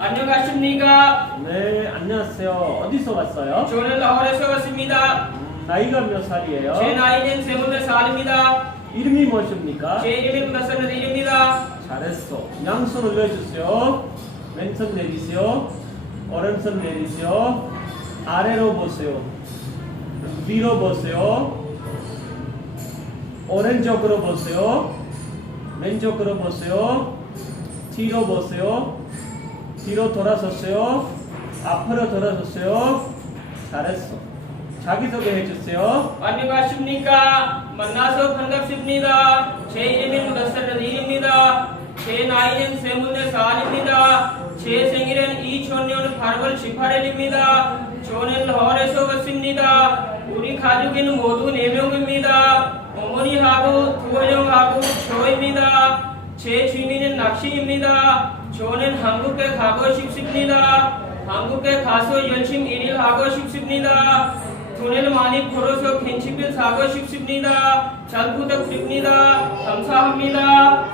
안녕하십니까? 네, 안녕하세요. 어디서 왔어요? 저는 라호르에서 왔습니다. 나이가 몇 살이에요? 제 나이는 34살입니다. 이름이 무엇입니까? 제 이름은 무다사르디입니다. 잘했어. 양손 올려주세요. 왼손 내리세요. 오른손 내리세요. 아래로 보세요. 위로 보세요. 오른쪽으로 보세요. 왼쪽으로 보세요. 뒤로 보세요. 뒤로 돌아서세요. 앞으로 돌아서세요. 잘했어. 자기소개 해주세요. 안녕하십니까? 만나서 반갑습니다. 제 이름은 무다사르디입니다. 제 나이는 34살입니다. 제 생일은 2000년 8월 18일입니다. 저는 라호르에서 왔습니다. 우리 가족은 모두 4명입니다. 어머니하고 두 형하고 저입니다. 제 취미는 낚시입니다. 저는 한국에 가고 싶습니다. 한국에 가서 열심히 일하고 싶습니다. 돈을 많이 벌어서 벤치빌 사고 싶습니다. 잘 부탁드립니다. 감사합니다.